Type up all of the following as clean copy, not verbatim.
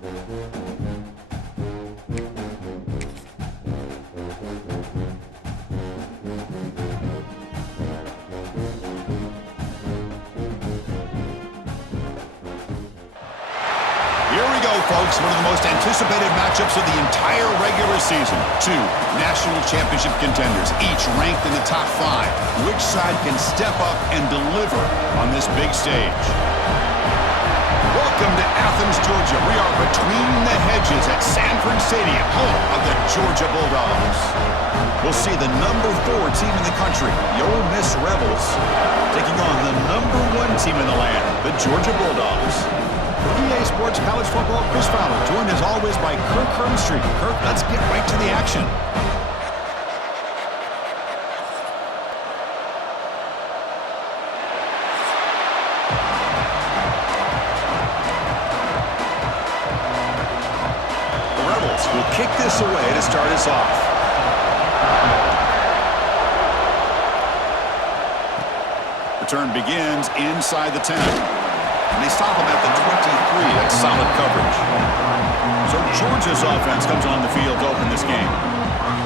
Folks, one of the most anticipated matchups of the entire regular season. Two national championship contenders, each ranked in the top 5. Which side can step up and deliver on this big stage? Welcome to Athens, Georgia. We are between the hedges at Sanford Stadium, home of the Georgia Bulldogs. We'll see the number 4 team in the country, the Ole Miss Rebels, taking on the number 1 team in the land, the Georgia Bulldogs. For EA Sports College Football, Chris Fowler, joined as always by Kirk Hermstreet. Kirk, let's get right to the action. The Rebels will kick this away to start us off. Return begins inside the 10. And they stop him at the 23. That's solid coverage. So Georgia's offense comes on the field to open this game.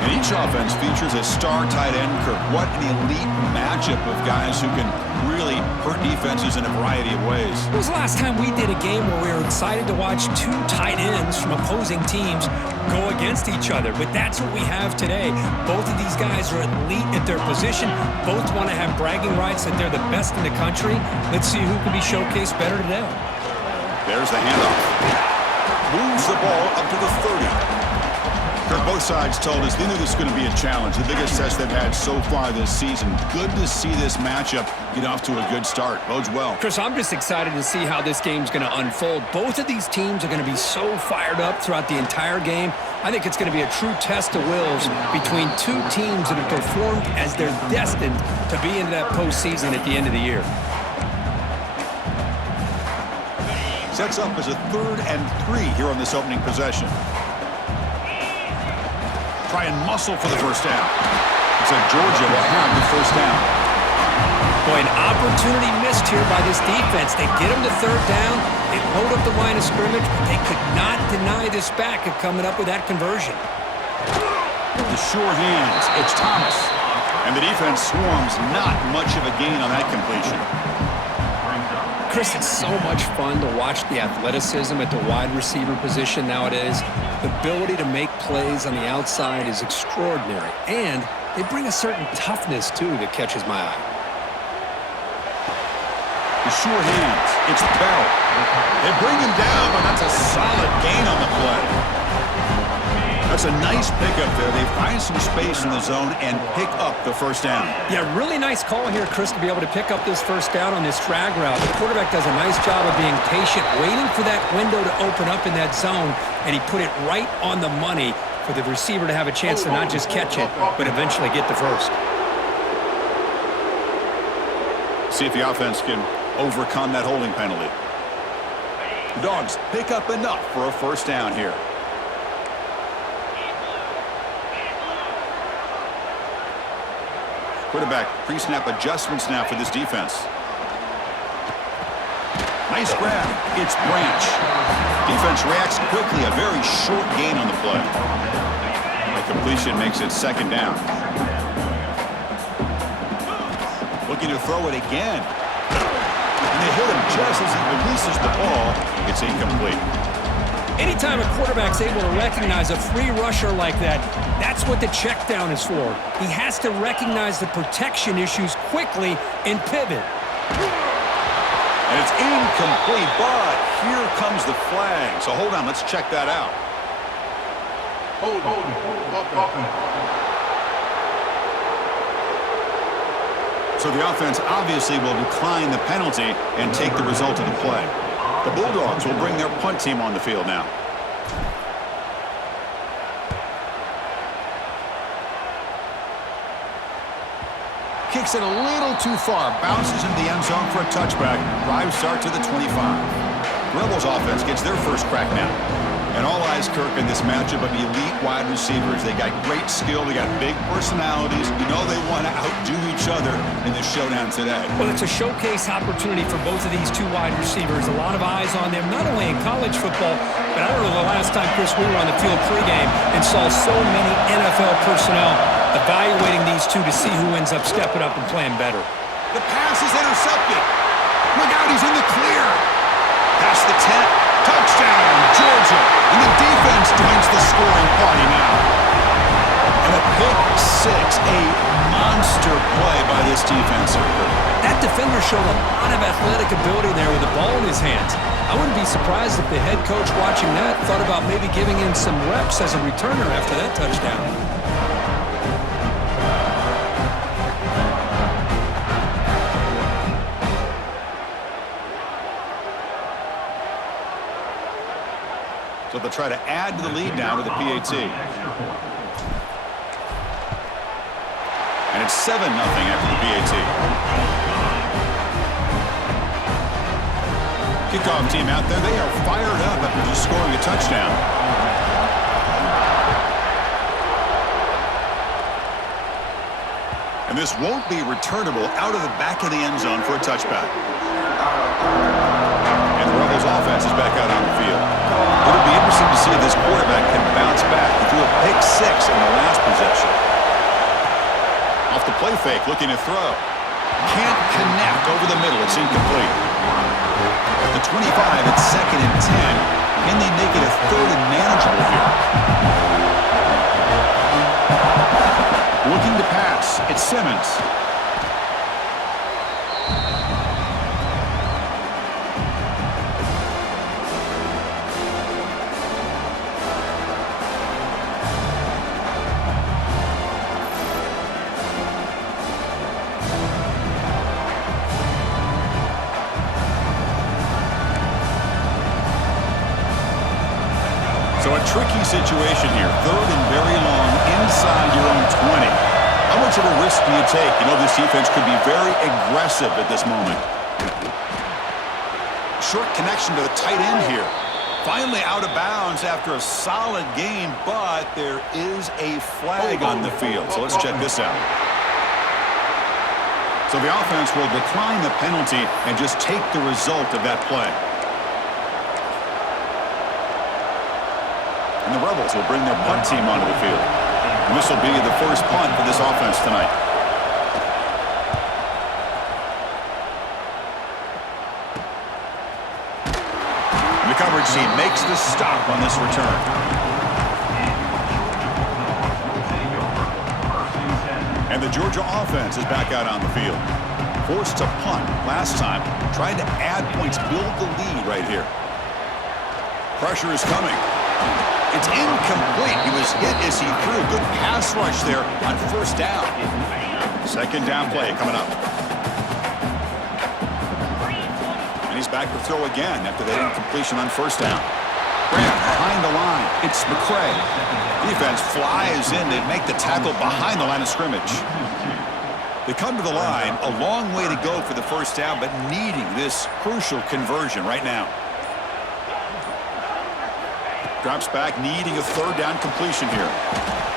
And each offense features a star tight end, Kirk. What an elite matchup of guys who can really hurt defenses in a variety of ways. When was the last time we did a game where we were excited to watch 2 tight ends from opposing teams go against each other? But that's what we have today. Both of these guys are elite at their position. Both want to have bragging rights that they're the best in the country. Let's see who can be showcased better today. There's the handoff. Moves the ball up to the 30. Both sides told us they knew this was going to be a challenge, the biggest test they've had so far this season. Good to see this matchup get off to a good start. Bodes well. Chris, I'm just excited to see how this game's going to unfold. Both of these teams are going to be so fired up throughout the entire game. I think it's going to be a true test of wills between 2 teams that have performed as they're destined to be into that postseason at the end of the year. Sets up as a 3rd and 3 here on this opening possession. Try and muscle for the first down. Looks like Georgia will have the first down. Boy, an opportunity missed here by this defense. They get them to 3rd down. They load up the line of scrimmage, but they could not deny this back of coming up with that conversion. The sure hands. It's Thomas. And the defense swarms. Not much of a gain on that completion. Chris, it's so much fun to watch the athleticism at the wide receiver position nowadays. The ability to make plays on the outside is extraordinary. And they bring a certain toughness, too, that catches my eye. The sure hands. It's Bell. They bring him down, but that's a solid gain on the play. That's a nice pickup there. They find some space in the zone and pick up the first down. Yeah, really nice call here, Chris, to be able to pick up this first down on this drag route. The quarterback does a nice job of being patient, waiting for that window to open up in that zone, and he put it right on the money for the receiver to have a chance to not just catch it, but eventually get the first. See if the offense can overcome that holding penalty. The Dogs pick up enough for a first down here. Quarterback pre-snap adjustments now for this defense. Nice grab. It's Branch. Defense reacts quickly. A very short gain on the play. The completion makes it 2nd down. Looking to throw it again. And they hit him just as he releases the ball. It's incomplete. Anytime a quarterback's able to recognize a free rusher like that, that's what the check down is for. He has to recognize the protection issues quickly and pivot. And it's incomplete, but here comes the flag. So hold on, let's check that out. Hold on. So the offense obviously will decline the penalty and take the result of the play. The Bulldogs will bring their punt team on the field now. Kicks it a little too far. Bounces into the end zone for a touchback. Drive start to the 25. Rebels offense gets their first crack now. And all eyes, Kirk, in this matchup of elite wide receivers. They got great skill. They got big personalities. You know they want to outdo each other in this showdown today. Well, it's a showcase opportunity for both of these 2 wide receivers. A lot of eyes on them, not only in college football, but I don't know the last time, Chris, we were on the field pregame and saw so many NFL personnel evaluating these two to see who ends up stepping up and playing better. The pass is intercepted. Look out, he's in the clear. Past the 10. Touchdown, Georgia. And the defense joins the scoring party now. And a pick six, a monster play by this defense. That defender showed a lot of athletic ability there with the ball in his hands. I wouldn't be surprised if the head coach watching that thought about maybe giving him some reps as a returner after that touchdown. So they'll try to add to the lead now with the PAT. And it's 7-0 after the PAT. Kickoff team out there, they are fired up after just scoring a touchdown. And this won't be returnable out of the back of the end zone for a touchback. And the Rebels offense is back out on the field. It'll be interesting to see if this quarterback can bounce back. He threw a pick six in the last possession. Off the play fake, looking to throw. Can't connect over the middle. It's incomplete. At the 25, it's 2nd and 10. Can they make it a 3rd and manageable here? Looking to pass. It's Simmons. So a tricky situation here. 3rd and very long inside your own 20. How much of a risk do you take? You know, this defense could be very aggressive at this moment. Short connection to the tight end here. Finally out of bounds after a solid game, but there is a flag on the field. So let's check this out. So the offense will decline the penalty and just take the result of that play. And the Rebels will bring their punt team onto the field. And this will be the first punt for this offense tonight. And the coverage team makes the stop on this return. And the Georgia offense is back out on the field. Forced to punt last time. Trying to add points, build the lead right here. Pressure is coming. It's incomplete. He was hit as he threw. Good pass rush there on 1st down. 2nd down play coming up. And he's back to throw again after that incompletion on 1st down. Grant behind the line. It's McCray. Defense flies in to make the tackle behind the line of scrimmage. They come to the line. A long way to go for the 1st down, but needing this crucial conversion right now. Drops back, needing a 3rd down completion here.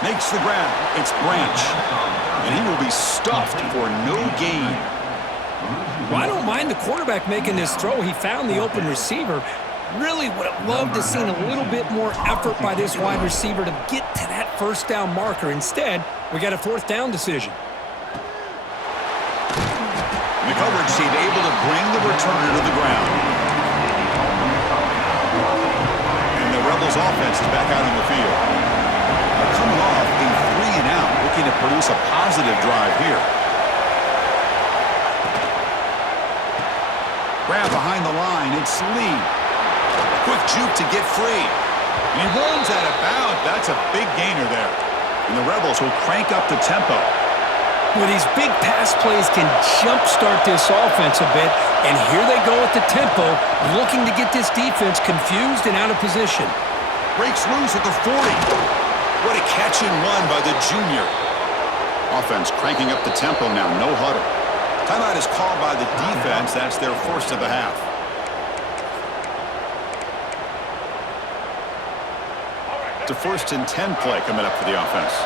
Makes the grab. It's Branch. And he will be stuffed for no gain. Well, I don't mind the quarterback making this throw. He found the open receiver. Really would have loved to have seen a little bit more effort by this wide receiver to get to that 1st down marker. Instead, we got a 4th down decision. The coverage team able to bring the returner to the ground. Rebels offense is back out on the field. They're coming off a 3-and-out, looking to produce a positive drive here. Grab behind the line. It's Lee. Quick juke to get free. And he runs out of bounds. That's a big gainer there. And the Rebels will crank up the tempo. Well, these big pass plays can jumpstart this offense a bit, and here they go at the tempo, looking to get this defense confused and out of position. Breaks loose at the 40. What a catch and run by the junior. Offense cranking up the tempo now, no huddle. Timeout is called by the defense. That's their 1st of the half. It's a 1st and 10 play coming up for the offense.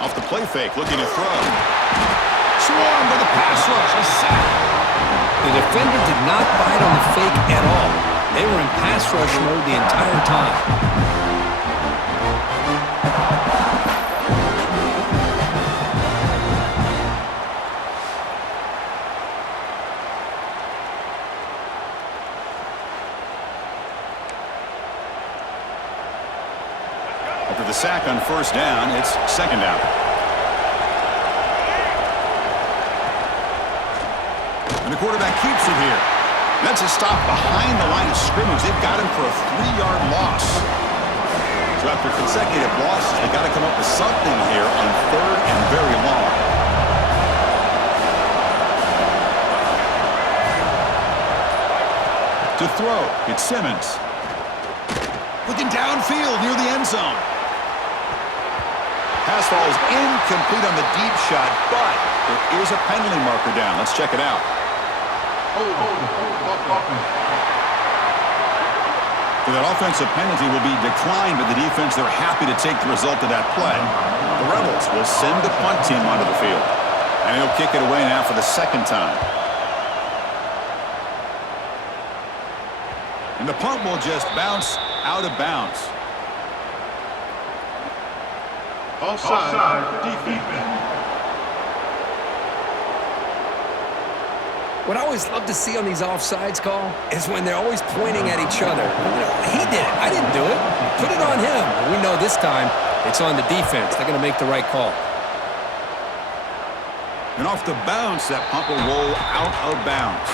Off the play fake, looking to throw. Swarm with a pass rush. A sack. defender did not bite on the fake at all. They were in pass rush mode the entire time. After the sack on first down, it's second down. And the quarterback keeps it here. That's a stop behind the line of scrimmage. They've got him for a 3-yard loss. So after consecutive losses, they've got to come up with something here on third and very long. To throw, it's Simmons. Looking downfield near the end zone. Pass falls incomplete on the deep shot, but there is a penalty marker down. Let's check it out. So that offensive penalty will be declined by the defense. They're happy to take the result of that play. The Rebels will send the punt team onto the field. And he'll kick it away now for the second time. And the punt will just bounce out of bounds. Offside, defense. What I always love to see on these offsides call is when they're always pointing at each other. You know, he did it. I didn't do it. Put it on him. We know this time it's on the defense. They're going to make the right call. And off the bounce, that punt will roll out of bounds.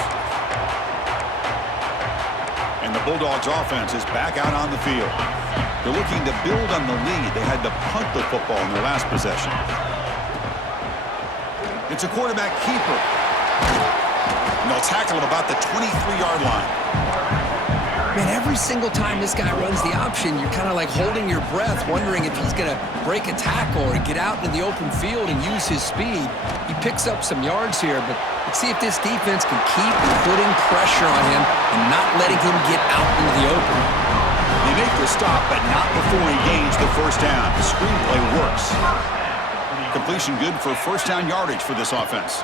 And the Bulldogs offense is back out on the field. They're looking to build on the lead. They had to punt the football in their last possession. It's a quarterback keeper. And they'll tackle him about the 23-yard line. Man, every single time this guy runs the option, you're kind of like holding your breath, wondering if he's going to break a tackle or get out into the open field and use his speed. He picks up some yards here, but let's see if this defense can keep putting pressure on him and not letting him get out into the open. They make the stop, but not before he gains the first down. The screenplay works. Completion good for first down yardage for this offense.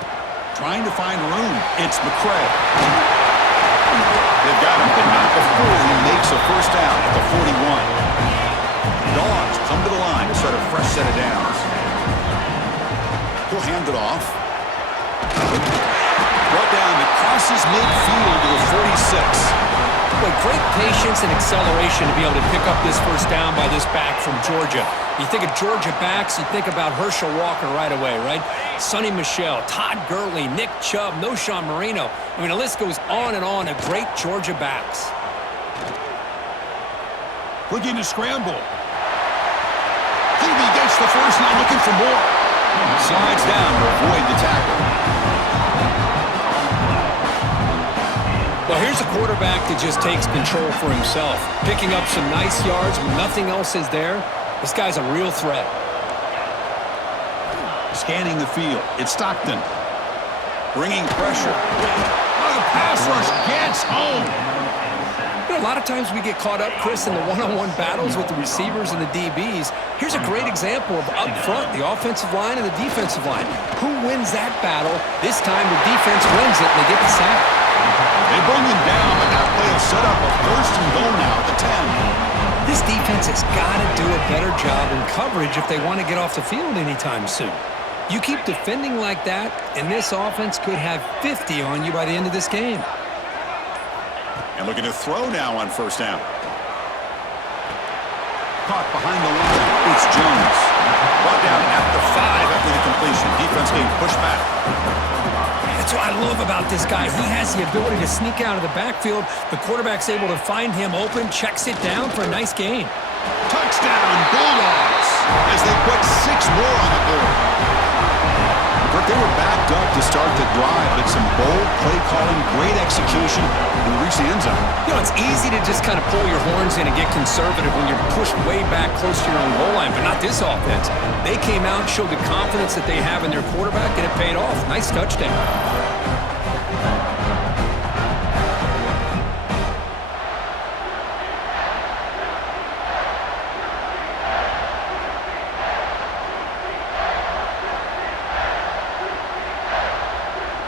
Trying to find room. It's McCray. They've got him, but not before he makes a first down at the 41. Dogs come to the line to start a fresh set of downs. He'll hand it off. Brought down, it crosses midfield to the 46. Boy, great patience and acceleration to be able to pick up this first down by this back from Georgia. You think of Georgia backs, you think about Herschel Walker right away, right? Sonny Michel, Todd Gurley, Nick Chubb, Noshawn Marino. I mean, the list goes on and on of great Georgia backs. Looking to scramble. Cleveland gets the first, now looking for more. Slides down to avoid the tackle. Well, here's a quarterback that just takes control for himself. Picking up some nice yards when nothing else is there. This guy's a real threat. Scanning the field. It's Stockton. Bringing pressure. Oh, the pass rush gets home. You know, a lot of times we get caught up, Chris, in the one-on-one battles with the receivers and the DBs. Here's a great example of up front, the offensive line and the defensive line. Who wins that battle? This time the defense wins it and they get the sack. They bring him down, but that play will set up a first and goal now at the 10. This defense has got to do a better job in coverage if they want to get off the field anytime soon. You keep defending like that, and this offense could have 50 on you by the end of this game. And looking to throw now on first down. Caught behind the line. It's Jones. Brought down at the 5 after the completion. Defense getting pushed back. That's what I love about this guy. He has the ability to sneak out of the backfield. The quarterback's able to find him open, checks it down for a nice gain. Touchdown, Bulldogs, as they put 6 more on the board. But they were backed up to start the drive, but some bold play calling, great execution, and reach the end zone. You know, it's easy to just kind of pull your horns in and get conservative when you're pushed way back close to your own goal line, but not this offense. They came out, showed the confidence that they have in their quarterback, and it paid off. Nice touchdown.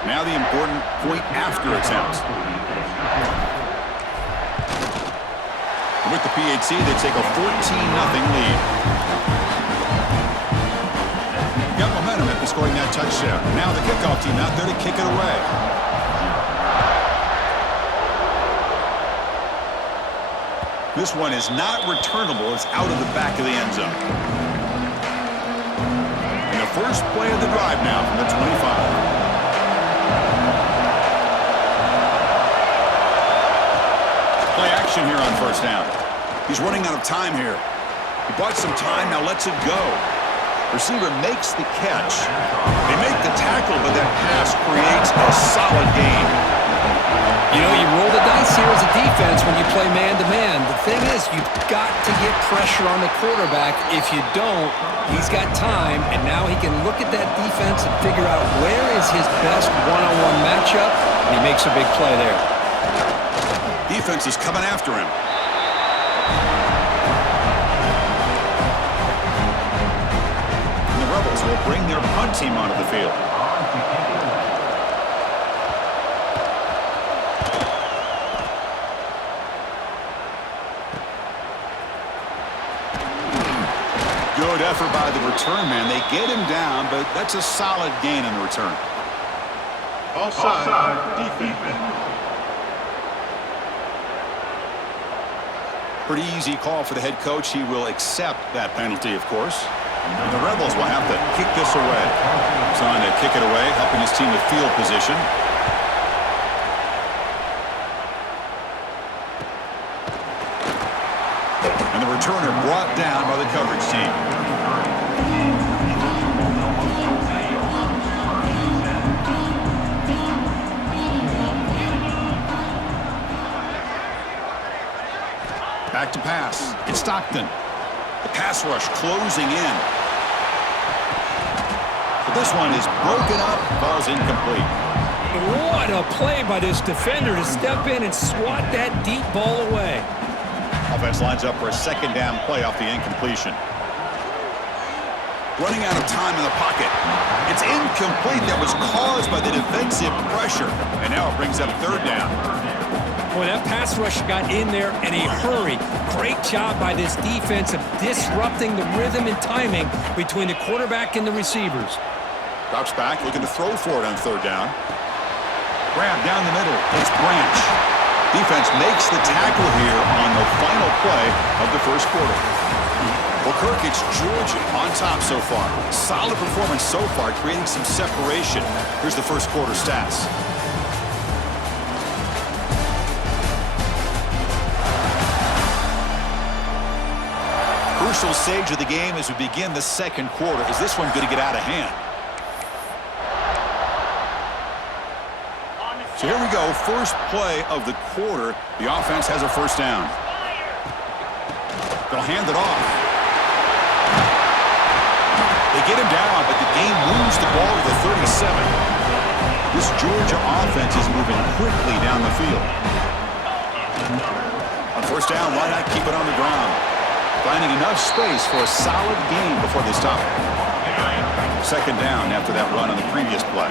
Now the important point after attempt. With the PAT, they take a 14-0 lead. Got momentum after scoring that touchdown. Now the kickoff team out there to kick it away. This one is not returnable. It's out of the back of the end zone. And the first play of the drive now from the 25. Play action here on first down. He's running out of time here. He bought some time, now lets it go. Receiver makes the catch. They make the tackle, but that pass creates a solid gain. You know, you roll the dice here as a defense when you play man-to-man. The thing is, you've got to get pressure on the quarterback. If you don't, he's got time, and now he can look at that defense and figure out where is his best one-on-one matchup, and he makes a big play there. Defense is coming after him. And the Rebels will bring their punt team onto the field. Good effort by the return man. They get him down, but that's a solid gain on the return. Offside defense. Pretty easy call for the head coach. He will accept that penalty, of course. And the Rebels will have to kick this away. Trying to kick it away, helping his team with field position. And the returner brought down by the coverage team. Back to pass. It's Stockton. The pass rush closing in. But this one is broken up. Ball's incomplete. What a play by this defender to step in and swat that deep ball away. Offense lines up for a second down play off the incompletion. Running out of time in the pocket. It's incomplete. That was caused by the defensive pressure. And now it brings up third down. Boy, that pass rush got in there in a hurry. Great job by this defense of disrupting the rhythm and timing between the quarterback and the receivers. Drops back, looking to throw for it on third down. Grab down the middle. It's Branch. Defense makes the tackle here on the final play of the first quarter. Well, Kirk, it's Georgia on top so far. Solid performance so far, creating some separation. Here's the first quarter stats. Crucial stage of the game as we begin the second quarter. Is this one going to get out of hand? So here we go. First play of the quarter. The offense has a first down. They'll hand it off. They get him down, but the game moves the ball to the 37. This Georgia offense is moving quickly down the field. On first down, why not keep it on the ground? Finding enough space for a solid gain before they stop it. Second down after that run on the previous play.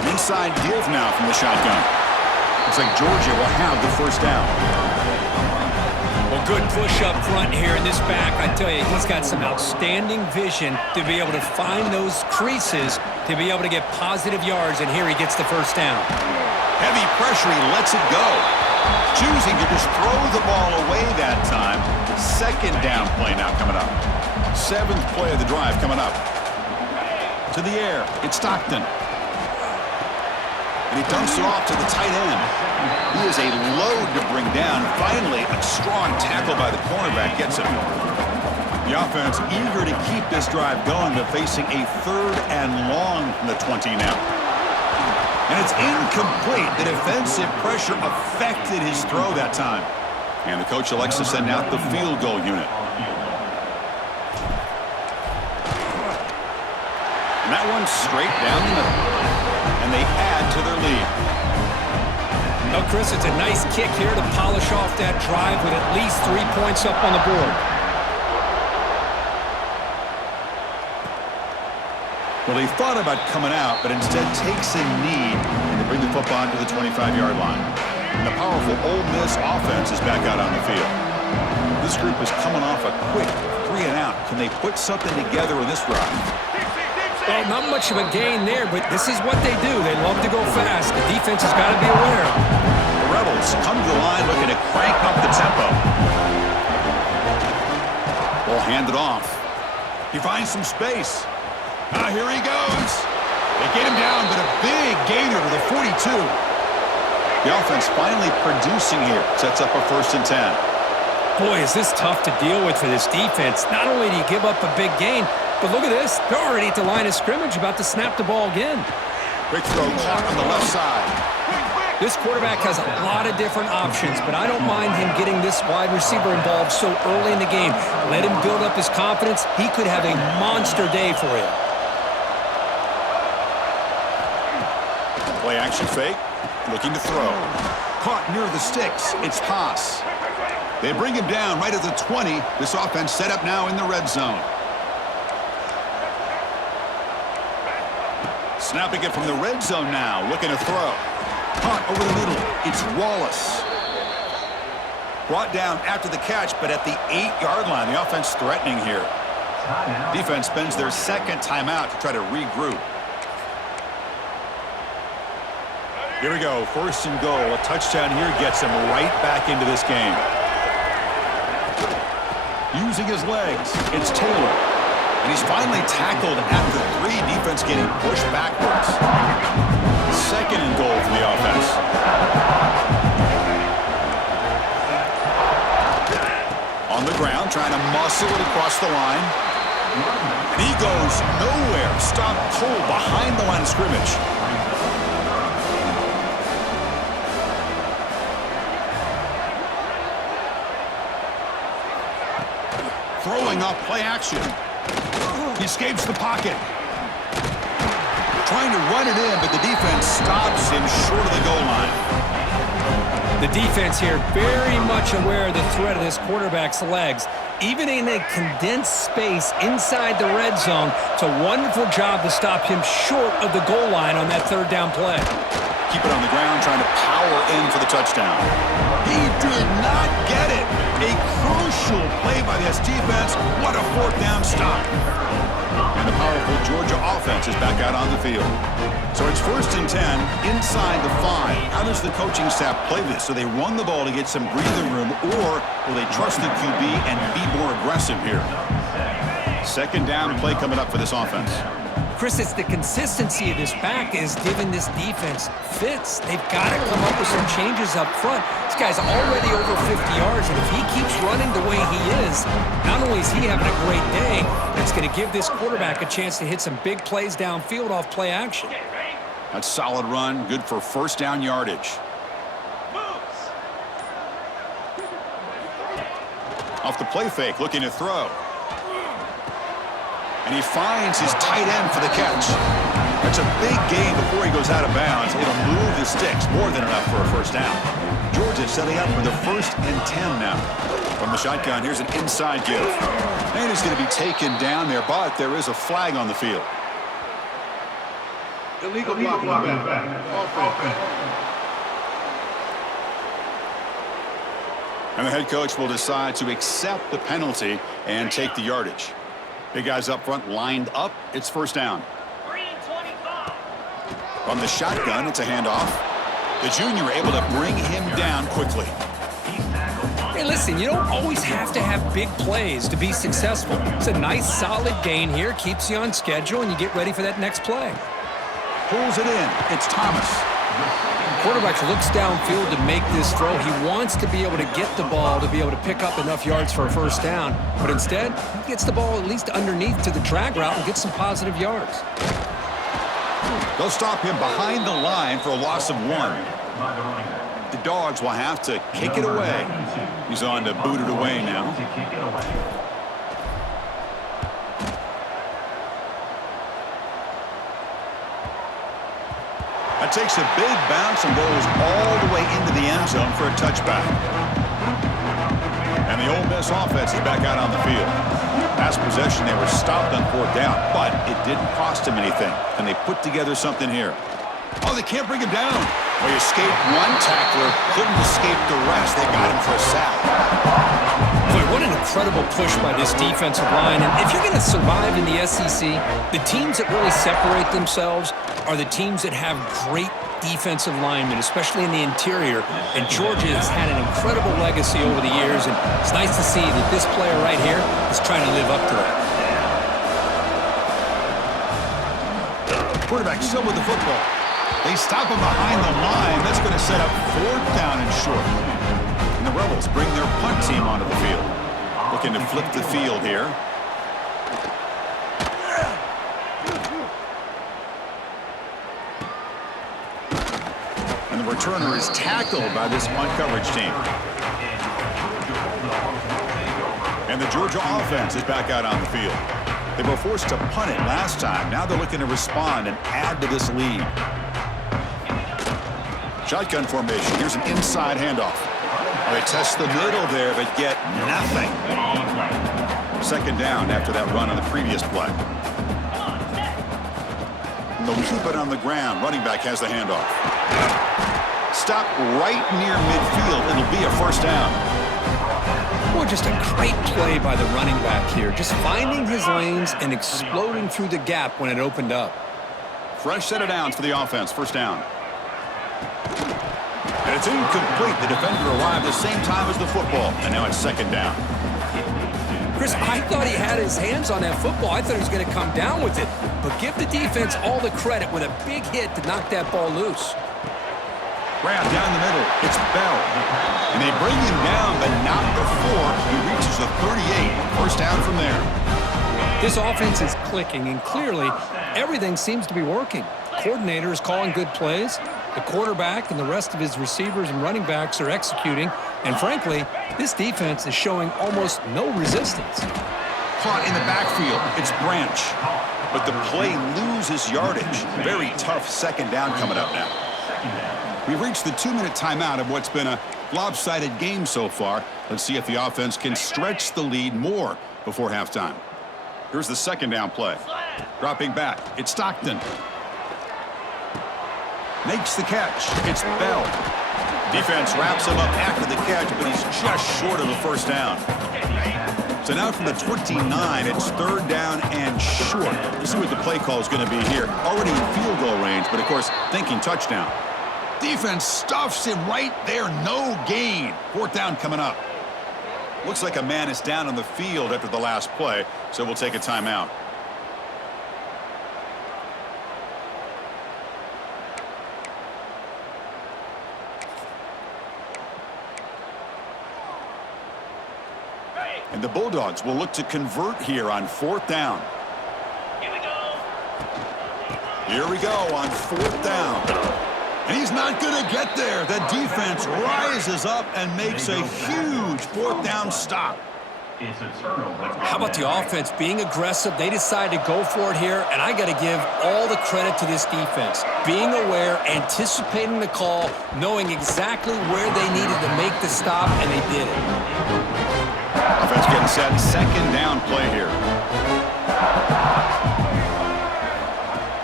An inside give now from the shotgun. Looks like Georgia will have the first down. Well, good push up front here in this back. I tell you, he's got some outstanding vision to be able to find those creases, to be able to get positive yards, and here he gets the first down. Heavy pressure, he lets it go. Choosing to just throw the ball away that time. Second down play now coming up. Seventh play of the drive coming up. To the air, it's Stockton. And he dumps it off to the tight end. He is a load to bring down. Finally, a strong tackle by the cornerback gets him. The offense eager to keep this drive going, but facing a third and long from the 20 now. And it's incomplete. The defensive pressure affected his throw that time. And the coach elects to send out the field goal unit. And that one's straight down the middle. And they add to their lead. Well, Chris, it's a nice kick here to polish off that drive with at least 3 points up on the board. Well, they thought about coming out, but instead takes a knee and they bring the football to the 25-yard line. And the powerful Ole Miss offense is back out on the field. This group is coming off a quick 3-and-out. Can they put something together in this drive? Well, not much of a gain there, but this is what they do. They love to go fast. The defense has got to be aware. The Rebels come to the line looking to crank up the tempo. Ball handed off. He finds some space. Here he goes. They get him down, but a big gainer to the 42. The offense finally producing here. Sets up a 1st and 10. Boy, is this tough to deal with for this defense. Not only do you give up a big gain, but look at this. They're already at the line of scrimmage, about to snap the ball again. Quick throw caught on the left side. This quarterback has a lot of different options, but I don't mind him getting this wide receiver involved so early in the game. Let him build up his confidence. He could have a monster day for you. Play action fake. Looking to throw. Caught near the sticks. It's Haas. They bring him down right at the 20. This offense set up now in the red zone. Snapping it from the red zone now. Looking to throw. Caught over the middle. It's Wallace. Brought down after the catch, but at the 8-yard line. The offense threatening here. Defense spends their second timeout to try to regroup. Here we go. 1st and goal. A touchdown here gets him right back into this game. Using his legs, it's Taylor. And he's finally tackled at the 3. Defense getting pushed backwards. 2nd and goal for the offense. On the ground, trying to muscle it across the line. And he goes nowhere. Stopped cold behind the line of scrimmage. Throwing off play action. He escapes the pocket. Trying to run it in, but the defense stops him short of the goal line. The defense here very much aware of the threat of this quarterback's legs. Even in a condensed space inside the red zone, it's a wonderful job to stop him short of the goal line on that 3rd down play. Keep it on the ground, trying to power in for the touchdown. He did not get it. A crucial play by this defense. What a 4th down stop. And the powerful Georgia offense is back out on the field. So it's 1st and 10 inside the 5. How does the coaching staff play this? Do they run the ball to get some breathing room, or will they trust the QB and be more aggressive here? 2nd down play coming up for this offense. Chris, it's the consistency of this back is giving this defense fits. They've got to come up with some changes up front. This guy's already over 50 yards, and if he keeps running the way he is, not only is he having a great day, it's going to give this quarterback a chance to hit some big plays downfield off play action. That's solid run, good for 1st down yardage. Off the play fake, looking to throw. And he finds his tight end for the catch. That's a big gain before he goes out of bounds. It'll move the sticks, more than enough for a 1st down. Georgia setting up for the 1st and 10 now. From the shotgun, here's an inside give. And he's going to be taken down there, but there is a flag on the field. Illegal block. Offense. And the head coach will decide to accept the penalty and take the yardage. Big guys up front lined up. It's 1st down. From the shotgun, it's a handoff. The junior able to bring him down quickly. Hey, listen, you don't always have to have big plays to be successful. It's a nice, solid gain here. Keeps you on schedule, and you get ready for that next play. Pulls it in. It's Thomas. Quarterback looks downfield to make this throw. He wants to be able to get the ball to be able to pick up enough yards for a 1st down. But instead, he gets the ball at least underneath to the drag route and gets some positive yards. They'll stop him behind the line for a loss of 1. The Dogs will have to kick it away. He's on to boot it away now. That takes a big bounce and goes all the way into the end zone for a touchback. And the Ole Miss offense is back out on the field. Last possession, they were stopped on 4th down, but it didn't cost him anything. And they put together something here. Oh, they can't bring him down. Well, he escaped one tackler, couldn't escape the rest. They got him for a sack. Boy, what an incredible push by this defensive line. And if you're going to survive in the SEC, the teams that really separate themselves are the teams that have great defensive linemen, especially in the interior. And Georgia has had an incredible legacy over the years, and it's nice to see that this player right here is trying to live up to that. Quarterback still with the football. They stop him behind the line. That's going to set up 4th down and short. And the Rebels bring their punt team onto the field. Looking to flip the field here. And the returner is tackled by this punt coverage team. And the Georgia offense is back out on the field. They were forced to punt it last time. Now they're looking to respond and add to this lead. Shotgun formation. Here's an inside handoff. They test the middle there, but get nothing. 2nd down after that run on the previous play. And they'll keep it on the ground. Running back has the handoff. Stop right near midfield. It'll be a 1st down. Well, just a great play by the running back here. Just finding his lanes and exploding through the gap when it opened up. Fresh set of downs for the offense. 1st down. And it's incomplete. The defender arrived the same time as the football. And now it's 2nd down. Chris, I thought he had his hands on that football. I thought he was going to come down with it. But give the defense all the credit with a big hit to knock that ball loose. Grab down the middle. It's Bell. And they bring him down, but not before he reaches the 38. 1st down from there. This offense is clicking, and clearly everything seems to be working. Coordinator is calling good plays. The quarterback and the rest of his receivers and running backs are executing. And frankly, this defense is showing almost no resistance. Caught in the backfield. It's Branch. But the play loses yardage. Very tough 2nd down coming up now. We've reached the 2-minute timeout of what's been a lopsided game so far. Let's see if the offense can stretch the lead more before halftime. Here's the 2nd down play. Dropping back. It's Stockton. Makes the catch. It's Bell. Defense wraps him up after the catch, but he's just short of a 1st down. So now from the 29, it's 3rd down and short. We'll see what the play call is going to be here. Already in field goal range, but of course, thinking touchdown. Defense stuffs him right there. No gain. 4th down coming up. Looks like a man is down on the field after the last play, so we'll take a timeout. And the Bulldogs will look to convert here on 4th down. Here we go on 4th down. And he's not going to get there. The defense rises up and makes a huge 4th down stop. How about the offense being aggressive? They decided to go for it here, and I got to give all the credit to this defense. Being aware, anticipating the call, knowing exactly where they needed to make the stop, and they did it. Offense getting set. 2nd down play here.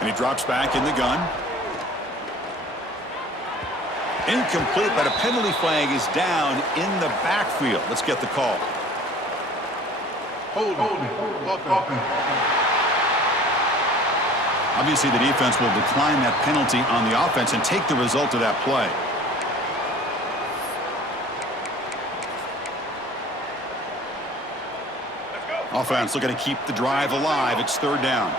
And he drops back in the gun. Incomplete, but a penalty flag is down in the backfield. Let's get the call. Hold it. Obviously, the defense will decline that penalty on the offense and take the result of that play. Offense looking to keep the drive alive. It's 3rd down.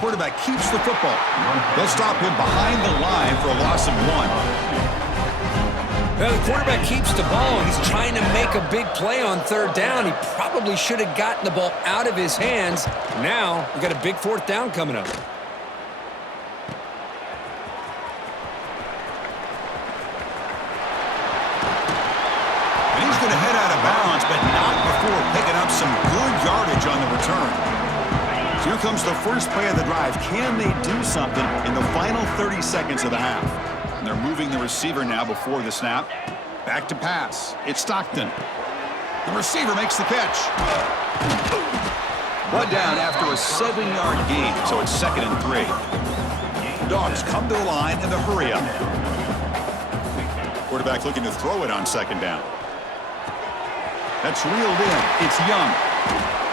Quarterback keeps the football. They'll stop him behind the line for a loss of 1. Well, the quarterback keeps the ball. He's trying to make a big play on 3rd down. He probably should have gotten the ball out of his hands. Now, we've got a big 4th down coming up. And he's going to head out of bounds, but not before picking up some good yardage on the return. So here comes the first play of the drive. Can they do something in the final 30 seconds of the half? And they're moving the receiver now before the snap. Back to pass. It's Stockton. The receiver makes the catch. Brought down after a 7-yard gain, so it's 2nd and 3. Dogs come to the line in the hurry-up. Quarterback looking to throw it on 2nd down. That's reeled in. It's Young.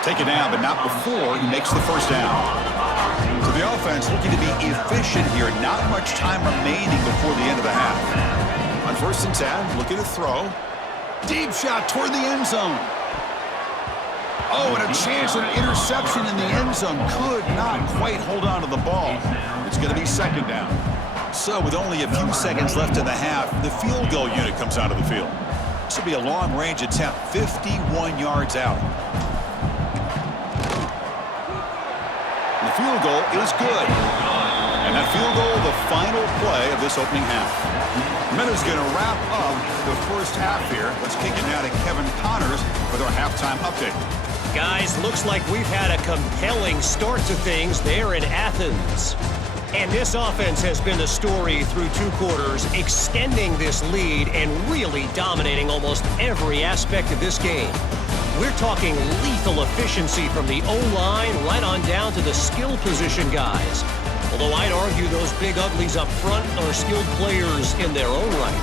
Take it down, but not before he makes the 1st down. So the offense looking to be efficient here. Not much time remaining before the end of the half. On 1st and 10, looking to throw. Deep shot toward the end zone. Oh, and a chance at an interception in the end zone. Could not quite hold on to the ball. It's going to be 2nd down. So with only a few seconds left in the half, the field goal unit comes out of the field. This will be a long-range attempt, 51 yards out. The field goal is good. And that field goal, the final play of this opening half. Minutes going to wrap up the first half here. Let's kick it now to Kevin Connors with our halftime update. Guys, looks like we've had a compelling start to things there in Athens. And this offense has been the story through 2 quarters, extending this lead and really dominating almost every aspect of this game. We're talking lethal efficiency from the O-line right on down to the skill position guys. Although I'd argue those big uglies up front are skilled players in their own right.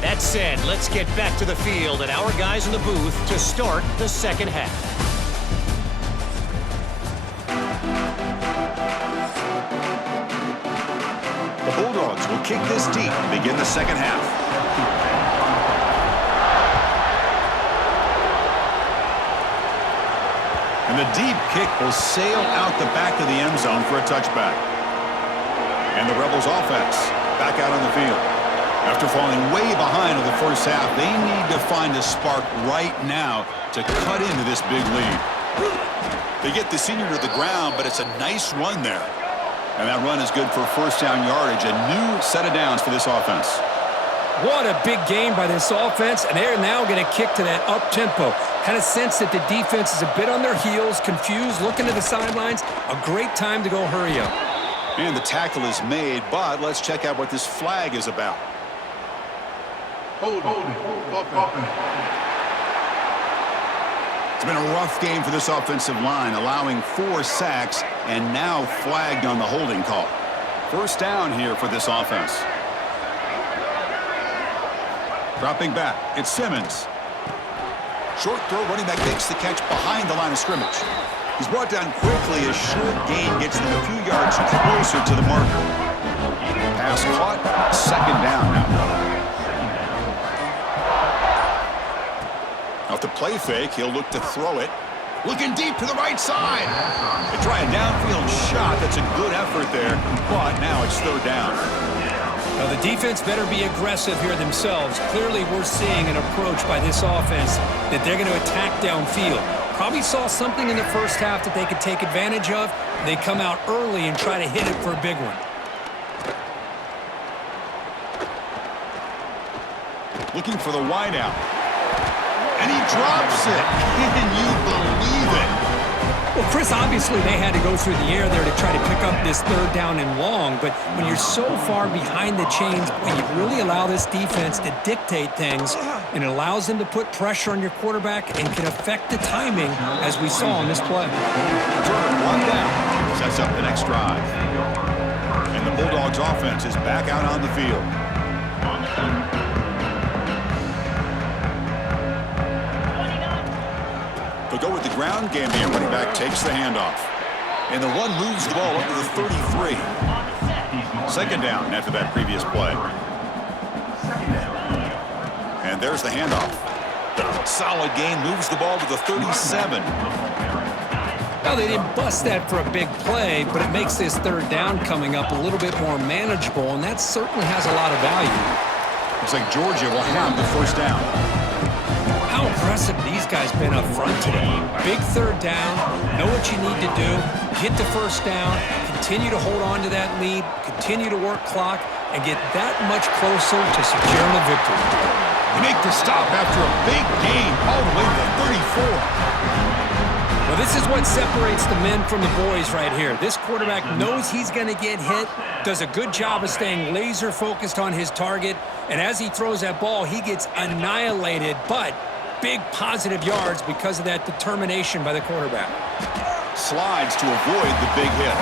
That said, let's get back to the field and our guys in the booth to start the second half. The Bulldogs will kick this deep to begin the second half. And the deep kick will sail out the back of the end zone for a touchback. And the Rebels offense back out on the field. After falling way behind in the first half, they need to find a spark right now to cut into this big lead. They get the senior to the ground, but it's a nice run there. And that run is good for 1st down yardage, a new set of downs for this offense. What a big game by this offense, and they're now going to kick to that up-tempo. Kind of sense that the defense is a bit on their heels, confused, looking to the sidelines. A great time to go hurry up. And the tackle is made, but let's check out what this flag is about. Hold it. It's been a rough game for this offensive line, allowing 4 sacks and now flagged on the holding call. 1st down here for this offense. Dropping back, it's Simmons. Short throw, running back makes the catch behind the line of scrimmage. He's brought down quickly. A short gain gets them a few yards closer to the marker. Pass caught, 2nd down now. Off the play fake, he'll look to throw it. Looking deep to the right side. They try a downfield shot. That's a good effort there, but now it's 3rd down. Now, the defense better be aggressive here themselves. Clearly, we're seeing an approach by this offense that they're going to attack downfield. Probably saw something in the first half that they could take advantage of. They come out early and try to hit it for a big one. Looking for the wideout. And he drops it. Can you believe it? Well, Chris, obviously they had to go through the air there to try to pick up this 3rd down and long, but when you're so far behind the chains, you really allow this defense to dictate things, and it allows them to put pressure on your quarterback and can affect the timing, as we saw on this play. Turn 1 down. Sets up the next drive. And the Bulldogs offense is back out on the field. They'll go with the ground game here. Running back takes the handoff. And the run moves the ball up to the 33. 2nd down after that previous play. And there's the handoff. Solid gain, moves the ball to the 37. Well, they didn't bust that for a big play, but it makes this 3rd down coming up a little bit more manageable, and that certainly has a lot of value. Looks like Georgia will have the 1st down. How impressive these guys been up front today. Big 3rd down, know what you need to do, get the 1st down, continue to hold on to that lead, continue to work clock, and get that much closer to securing a victory. They make the stop after a big gain all the way to the 34. Well, this is what separates the men from the boys right here. This quarterback knows he's going to get hit, does a good job of staying laser focused on his target, and as he throws that ball, he gets annihilated, but big positive yards because of that determination by the quarterback. Slides to avoid the big hit.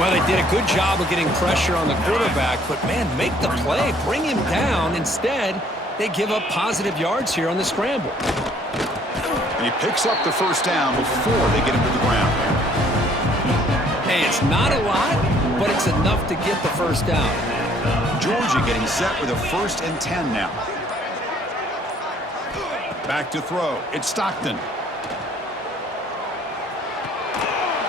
Well, they did a good job of getting pressure on the quarterback, but, man, make the play, bring him down. Instead, they give up positive yards here on the scramble. And he picks up the first down before they get him to the ground. Hey, it's not a lot, but it's enough to get the first down. Georgia getting set with a 1st and 10 now. Back to throw. It's Stockton.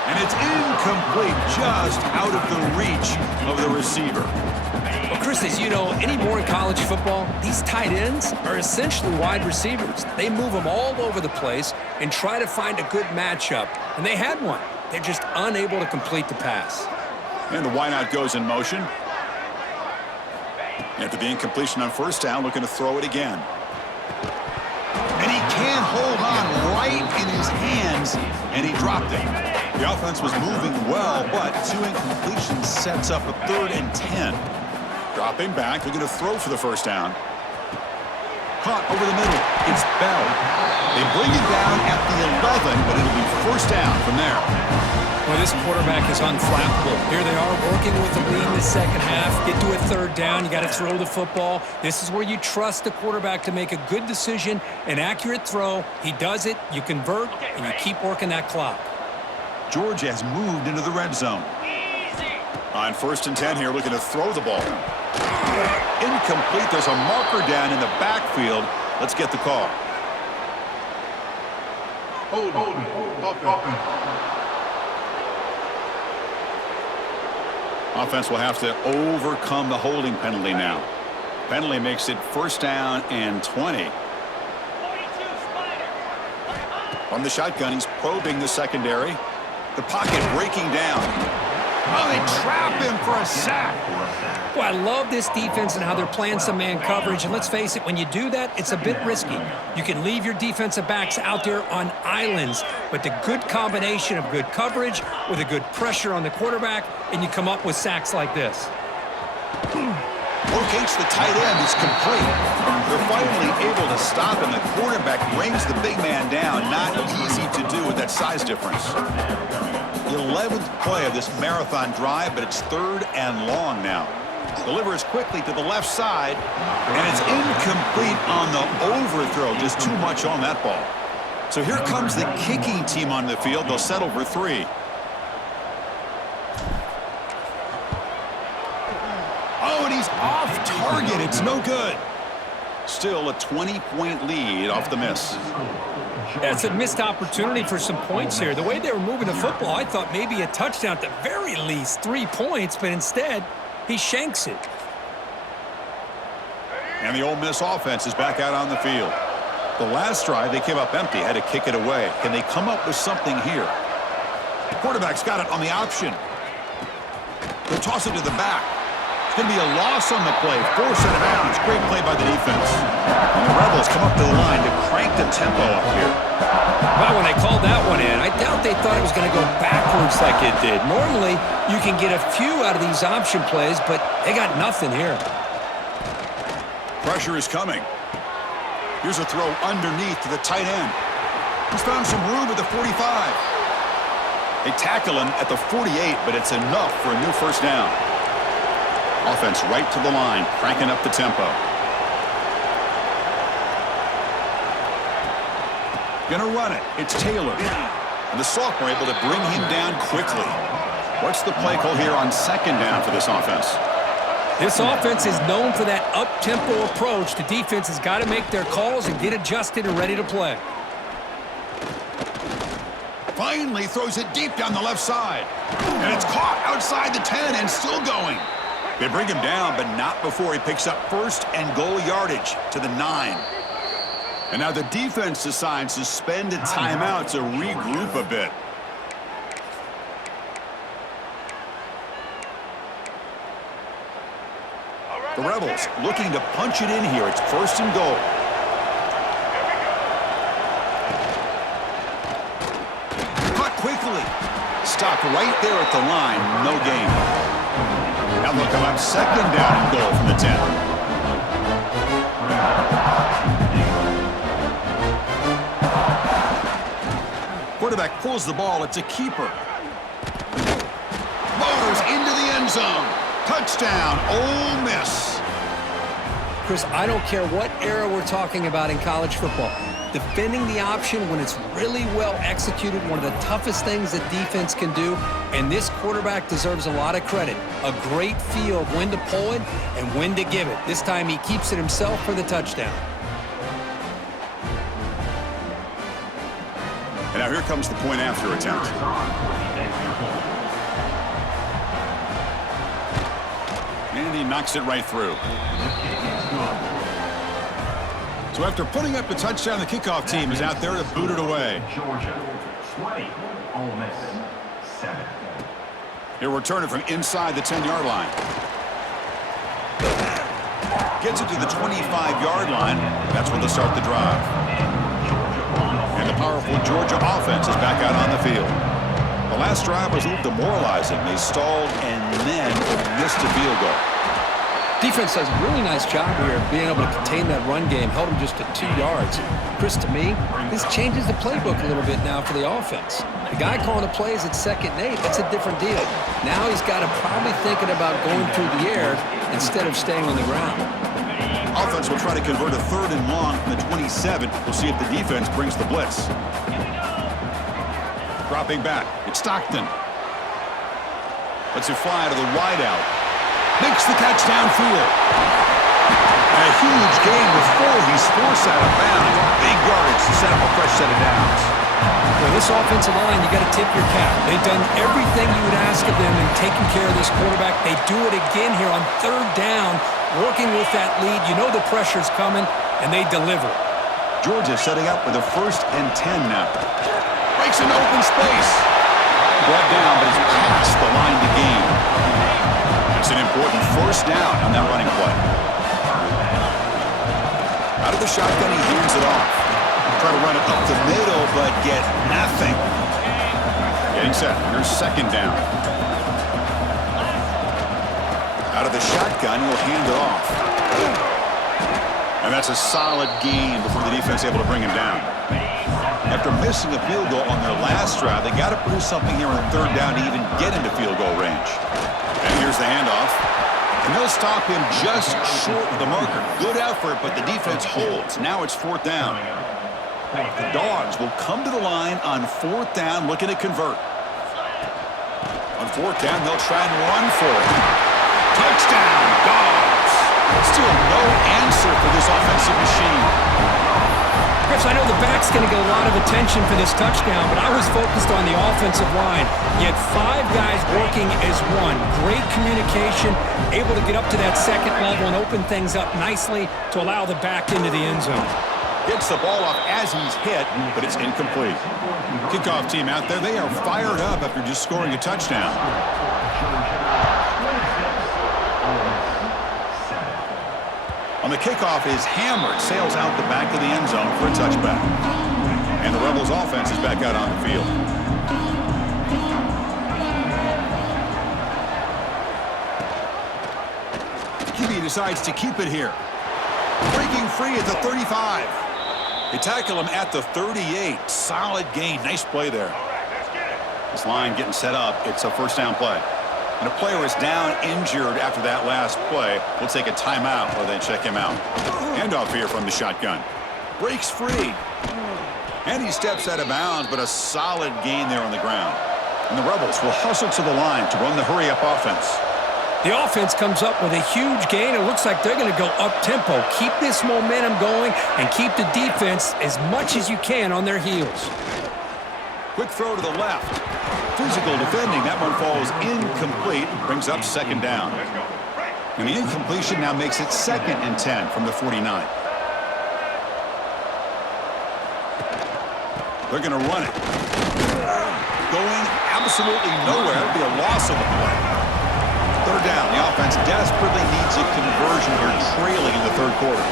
And it's incomplete, just out of the reach of the receiver. Well, Chris, as you know, anymore in college football, these tight ends are essentially wide receivers. They move them all over the place and try to find a good matchup. And they had one. They're just unable to complete the pass. And the wideout goes in motion. After the incompletion on first down, looking to throw it again. And he can't hold on right in his hands, and he dropped it. The offense was moving well, but 2 incompletions sets up a 3rd and 10. Dropping back, looking to throw for the first down. Caught over the middle. It's Bell. They bring it down at the 11, but it'll be first down from there. Well, this quarterback is unflappable. Here they are working with the lead in the second half. Get to a 3rd down. You got to throw the football. This is where you trust the quarterback to make a good decision, an accurate throw. He does it, you convert, and you keep working that clock. Georgia has moved into the red zone. On 1st and 10 here, looking to throw the ball. Incomplete. There's a marker down in the backfield. Let's get the call. Hold it. Offense will have to overcome the holding penalty now. Penalty makes it first down and 20. From the shotgun, he's probing the secondary. The pocket breaking down. Oh, they trap him for a sack. Well, I love this defense and how they're playing some man coverage. And let's face it, when you do that, it's a bit risky. You can leave your defensive backs out there on islands, but the good combination of good coverage with a good pressure on the quarterback, and you come up with sacks like this. Locates the tight end. It's complete. They're finally able to stop him. The quarterback brings the big man down. Not easy to do with that size difference. The 11th play of this marathon drive, but it's 3rd and long now. Delivers quickly to the left side, and it's incomplete on the overthrow. Just too much on that ball. So here comes the kicking team on the field. They'll settle for 3. Oh, and he's off target. It's no good. Still a 20-point lead off the miss. That's a missed opportunity for some points here. The way they were moving the football, I thought maybe a touchdown at the very least, 3 points, but instead, he shanks it. And the Ole Miss offense is back out on the field. The last drive, they came up empty, had to kick it away. Can they come up with something here? The quarterback's got it on the option. They'll toss it to the back. It's going to be a loss on the play. Force out of bounds. Great play by the defense. And the Rebels come up to the line to crank the tempo up here. Well, when they called that one in, I doubt they thought it was going to go backwards like it did. Normally, you can get a few out of these option plays, but they got nothing here. Pressure is coming. Here's a throw underneath to the tight end. He's found some room at the 45. They tackle him at the 48, but it's enough for a new first down. Offense right to the line, cranking up the tempo. Gonna run it. It's Taylor. And the sophomore able to bring him down quickly. What's the play call here on 2nd down for this offense? This offense is known for that up-tempo approach. The defense has got to make their calls and get adjusted and ready to play. Finally throws it deep down the left side. And it's caught outside the 10 and still going. They bring him down, but not before he picks up 1st and goal yardage to the 9. And now the defense decides to spend a timeout to regroup a bit. The Rebels looking to punch it in here. It's 1st and goal. stopped right there at the line. No gain. Now they'll come up second down and goal from the 10. Quarterback pulls the ball. It's a keeper. Motors into the end zone. Touchdown, Ole Miss. Chris, I don't care what era we're talking about in college football. Defending the option when it's really well executed, one of the toughest things that defense can do, and this quarterback deserves a lot of credit. A great feel of when to pull it and when to give it. This time he keeps it himself for the touchdown. And now here comes the point after attempt. And he knocks it right through. So after putting up the touchdown, the kickoff team is out there to boot it away. Georgia 20, Ole Miss 7. He'll return it from inside the 10-yard line. Gets it to the 25-yard line. That's when they'll start the drive. And the powerful Georgia offense is back out on the field. The last drive was a little demoralizing. They stalled and then missed a field goal. Defense does a really nice job here of being able to contain that run game, held him just to 2 yards. Chris, to me, this changes the playbook a little bit now for the offense. The guy calling the plays at 2nd and 8, that's a different deal. Now he's got to probably thinking about going through the air instead of staying on the ground. Offense will try to convert a 3rd and long from the 27. We'll see if the defense brings the blitz. Dropping back, it's Stockton. Lets it fly to the wideout. Makes the catch downfield. A huge gain with 4. He's forced out of bounds. Big yardage to set up a fresh set of downs. Well, this offensive line, you got to tip your cap. They've done everything you would ask of them in taking care of this quarterback. They do it again here on 3rd down, working with that lead. You know the pressure's coming, and they deliver. Georgia setting up with a 1st and 10 now. Breaks an open space. Brought down, but it's past the line to gain. It's an important 1st down on that running play. Out of the shotgun, he hands it off. Try to run it up the middle, but get nothing. Getting set. Here's 2nd down. Out of the shotgun, he'll hand it off. And that's a solid gain before the defense able to bring him down. After missing a field goal on their last drive, they got to produce something here on 3rd down to even get into field goal range. And here's the handoff. And they'll stop him just short of the marker. Good effort, but the defense holds. Now it's 4th down. The Dogs will come to the line on 4th down, looking to convert. On 4th down, they'll try and run for it. Touchdown, Dogs! Still no answer for this offensive machine. Chris, I know the back's going to get a lot of attention for this touchdown, but I was focused on the offensive line. You had 5 guys working as one. Great communication, able to get up to that 2nd level and open things up nicely to allow the back into the end zone. Gets the ball off as he's hit, but it's incomplete. Kickoff team out there, they are fired up after just scoring a touchdown. On the kickoff is hammered, sails out the back of the end zone for a touchback. And the Rebels offense is back out on the field. QB decides to keep it here. Breaking free at the 35. They tackle him at the 38. Solid gain. Nice play there. This line getting set up. It's a 1st down play. And a player is down injured after that last play. We'll take a timeout or then check him out. Handoff here from the shotgun. Breaks free. And he steps out of bounds, but a solid gain there on the ground. And the Rebels will hustle to the line to run the hurry-up offense. The offense comes up with a huge gain. It looks like they're going to go up-tempo. Keep this momentum going and keep the defense as much as you can on their heels. Quick throw to the left. Physical defending. That one falls incomplete. Brings up 2nd down. And the incompletion now makes it 2nd and 10 from the 49. They're going to run it. Going absolutely nowhere. It'll be a loss of the play. 3rd down. The offense desperately needs a conversion here, trailing in the 3rd quarter.